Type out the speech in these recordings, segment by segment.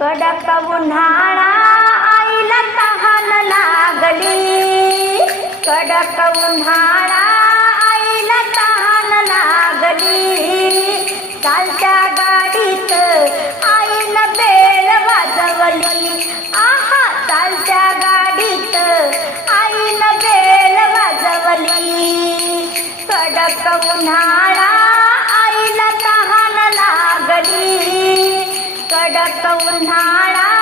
कडक उन्हाळा आईला तहान लागली. कडक उन्हाळा आईला तहान लागली. कालच्या गाडीत आईनं बेल वाजवली. आहा चालत्या गाडीत आईनं बेल वाजवली. कडक उन्हाळा जगत उन्हाळा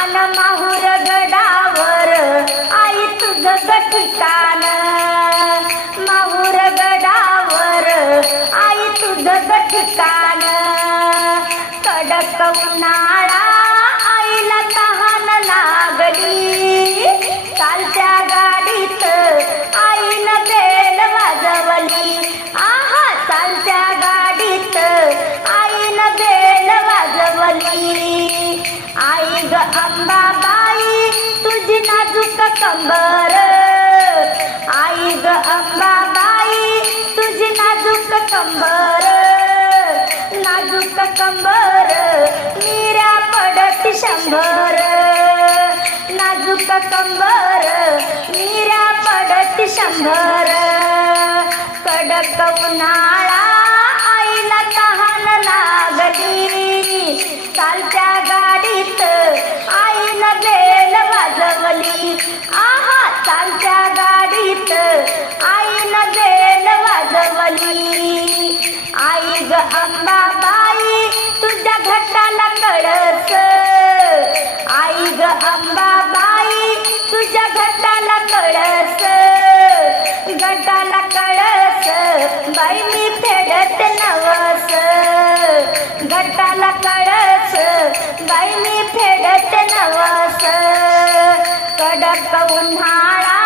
अन माहुर कंबर. आई ग अंबाबाई तुझी नाजूक कंबर. नाजूक कंबर मीरा पडत शंभर. नाजूक कंबर मीरा पडत शंभर. कडक उन्हा अंबाबाई तुझ्या घटाला कळस. आई ग अंबाबाई तुझ्या घटाला कळस. घटाला कळस बाई मी फेडत नवस. घटाला कळस बाई मी फेडत नवस. कडक उन्हाळा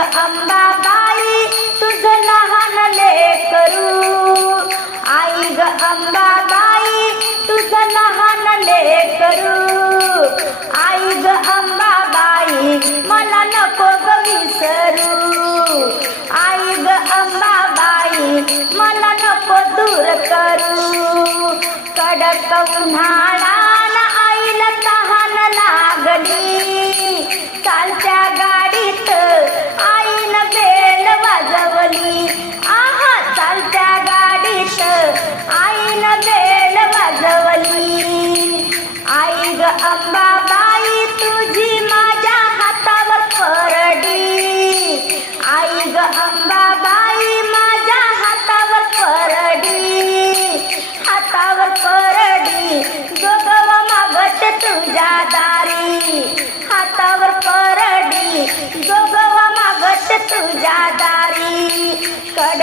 अंबाबाई तुझं लहान लेकरू. आई ग अंबाबाई तुझं लहान लेकरू. आई ग अंबाबाई मला नको ग विसरू. आई ग अंबाबाई मला नको दूर करू. कडक उन्हाळा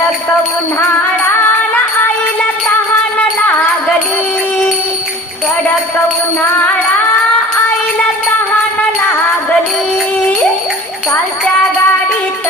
कडक उन्हाळा आईला तहान लागली. कडक उन्हाळा आईला तहान लागली. कालच्या गाडीत